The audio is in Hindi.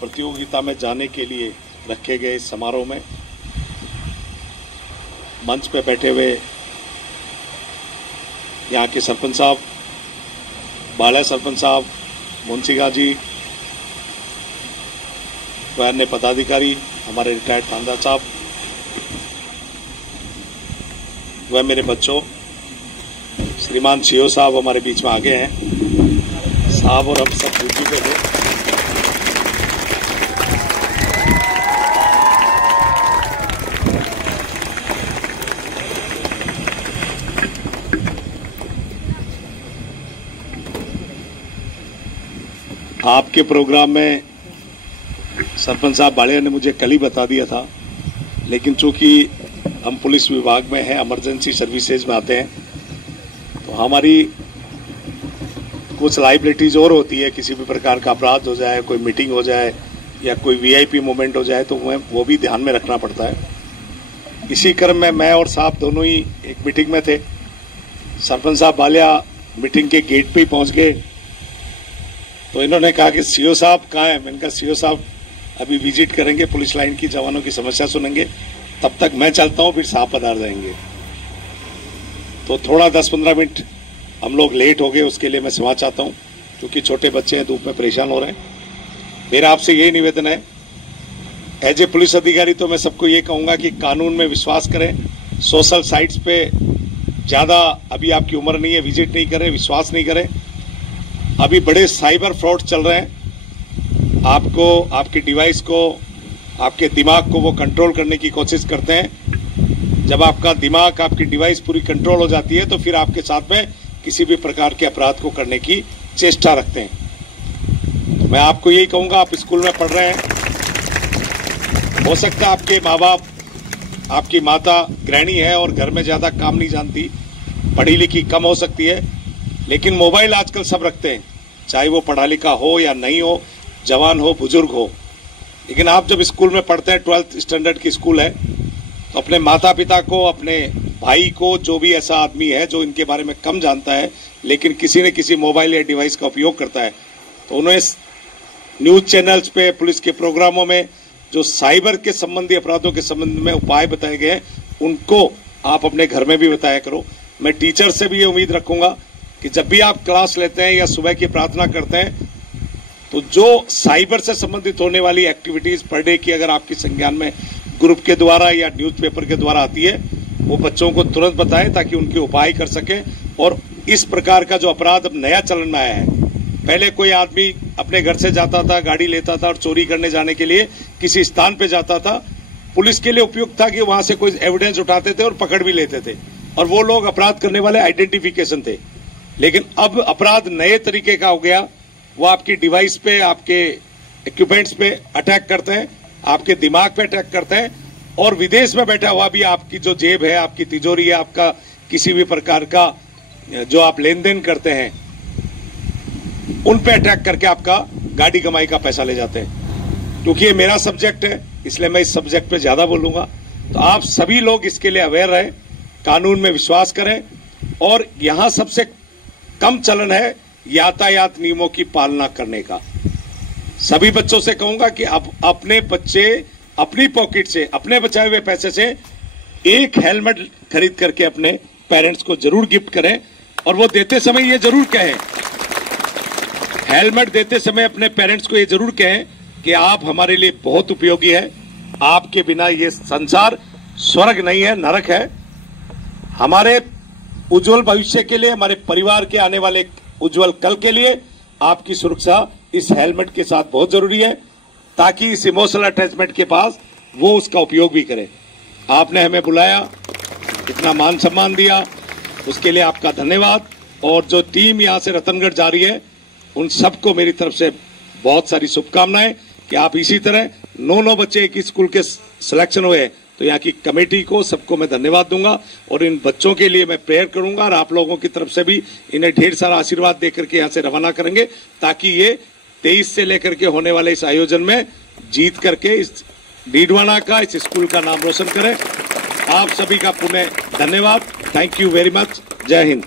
प्रतियोगिता में जाने के लिए रखे गए इस समारोह में मंच पे बैठे हुए यहाँ के सरपंच साहब, बाला सरपंच साहब, मुंशिगा जी, अन्य पदाधिकारी, हमारे रिटायर्ड थानेदार साहब, वह मेरे बच्चों, श्रीमान सीओ साहब हमारे बीच में आगे हैं साहब, और हम सब ड्यूटी पे थे। आपके प्रोग्राम में सरपंच साहब बाड़िया ने मुझे कल ही बता दिया था, लेकिन चूंकि हम पुलिस विभाग में हैं, इमरजेंसी सर्विसेज में आते हैं, तो हमारी कुछ लाइबिलिटीज और होती है। किसी भी प्रकार का अपराध हो जाए, कोई मीटिंग हो जाए या कोई वीआईपी मोमेंट हो जाए, तो वो भी ध्यान में रखना पड़ता है। इसी क्रम में मैं और साहब दोनों ही एक मीटिंग में थे। सरपंच साहब बालिया मीटिंग के गेट पे ही पहुंच गए, तो इन्होंने कहा कि सीओ साहब कहाँ है। मैंने कहा सीओ साहब अभी विजिट करेंगे, पुलिस लाइन की जवानों की समस्या सुनेंगे, तब तक मैं चलता हूं, फिर साहब पधार जाएंगे। तो थोड़ा 10-15 मिनट हम लोग लेट हो गए, उसके लिए मैं क्षमा चाहता हूं, क्योंकि छोटे बच्चे हैं, धूप में परेशान हो रहे हैं। मेरा आपसे यही निवेदन है, एज ए पुलिस अधिकारी तो मैं सबको ये कहूंगा कि कानून में विश्वास करें, सोशल साइट्स पे ज्यादा, अभी आपकी उम्र नहीं है, विजिट नहीं करें, विश्वास नहीं करें। अभी बड़े साइबर फ्रॉड चल रहे हैं। आपको, आपके डिवाइस को, आपके दिमाग को वो कंट्रोल करने की कोशिश करते हैं। जब आपका दिमाग, आपकी डिवाइस पूरी कंट्रोल हो जाती है, तो फिर आपके साथ में किसी भी प्रकार के अपराध को करने की चेष्टा रखते हैं। तो मैं आपको यही कहूंगा, आप स्कूल में पढ़ रहे हैं, हो सकता है आपके माँ बाप, आपकी माता गृहिणी है और घर में ज्यादा काम नहीं जानती, पढ़ी लिखी कम हो सकती है, लेकिन मोबाइल आजकल सब रखते हैं, चाहे वो पढ़ा लिखा हो या नहीं हो, जवान हो, बुजुर्ग हो। लेकिन आप जब स्कूल में पढ़ते हैं, 12th स्टैंडर्ड की स्कूल है, तो अपने माता पिता को, अपने भाई को, जो भी ऐसा आदमी है जो इनके बारे में कम जानता है, लेकिन किसी न किसी मोबाइल या डिवाइस का उपयोग करता है, तो उन्हें न्यूज चैनल्स पे, पुलिस के प्रोग्रामों में जो साइबर के संबंधी अपराधों के संबंध में उपाय बताए गए हैं, उनको आप अपने घर में भी बताया करो। मैं टीचर से भी ये उम्मीद रखूंगा कि जब भी आप क्लास लेते हैं या सुबह की प्रार्थना करते हैं, तो जो साइबर से संबंधित होने वाली एक्टिविटीज पर डे की अगर आपकी संज्ञान में ग्रुप के द्वारा या न्यूज़पेपर के द्वारा आती है, वो बच्चों को तुरंत बताएं, ताकि उनके उपाय कर सकें। और इस प्रकार का जो अपराध अब नया चलन में आया है, पहले कोई आदमी अपने घर से जाता था, गाड़ी लेता था और चोरी करने जाने के लिए किसी स्थान पे जाता था, पुलिस के लिए उपयुक्त था कि वहां से कोई एविडेंस उठाते थे और पकड़ भी लेते थे, और वो लोग अपराध करने वाले आइडेंटिफिकेशन थे। लेकिन अब अपराध नए तरीके का हो गया, वो आपकी डिवाइस पे, आपके इक्विपमेंट्स पे अटैक करते हैं, आपके दिमाग पे अटैक करते हैं, और विदेश में बैठा हुआ भी आपकी जो जेब है, आपकी तिजोरी है, आपका किसी भी प्रकार का जो आप लेन देन करते हैं, उन पे अटैक करके आपका गाड़ी कमाई का पैसा ले जाते हैं। क्योंकि ये मेरा सब्जेक्ट है, इसलिए मैं इस सब्जेक्ट पे ज्यादा बोलूंगा। तो आप सभी लोग इसके लिए अवेयर रहें, कानून में विश्वास करें, और यहां सबसे कम चलन है यातायात नियमों की पालना करने का। सभी बच्चों से कहूंगा कि आप अपने बच्चे अपनी पॉकेट से, अपने बचाए हुए पैसे से एक हेलमेट खरीद करके अपने पेरेंट्स को जरूर गिफ्ट करें, और वो देते समय ये जरूर कहें, हेलमेट देते समय अपने पेरेंट्स को ये जरूर कहें कि आप हमारे लिए बहुत उपयोगी है, आपके बिना ये संसार स्वर्ग नहीं है, नरक है। हमारे उज्जवल भविष्य के लिए, हमारे परिवार के आने वाले उज्जवल कल के लिए आपकी सुरक्षा इस हेलमेट के साथ बहुत जरूरी है, ताकि इस इमोशनल अटैचमेंट के पास वो उसका उपयोग भी करे। आपने हमें बुलाया, इतना मान सम्मान दिया, उसके लिए आपका धन्यवाद। और जो टीम यहां से रतनगढ़ जा रही है, उन सबको मेरी तरफ से बहुत सारी शुभकामनाएं कि आप इसी तरह 9 बच्चे एक स्कूल के सिलेक्शन हुए, तो यहाँ की कमेटी को, सबको मैं धन्यवाद दूंगा, और इन बच्चों के लिए मैं प्रेयर करूंगा, और आप लोगों की तरफ से भी इन्हें ढेर सारा आशीर्वाद देकर के यहाँ से रवाना करेंगे, ताकि ये 23 से लेकर के होने वाले इस आयोजन में जीत करके इस डीडवाना का, इस स्कूल का नाम रोशन करें। आप सभी का पुनः धन्यवाद। Thank you very much. जय हिंद।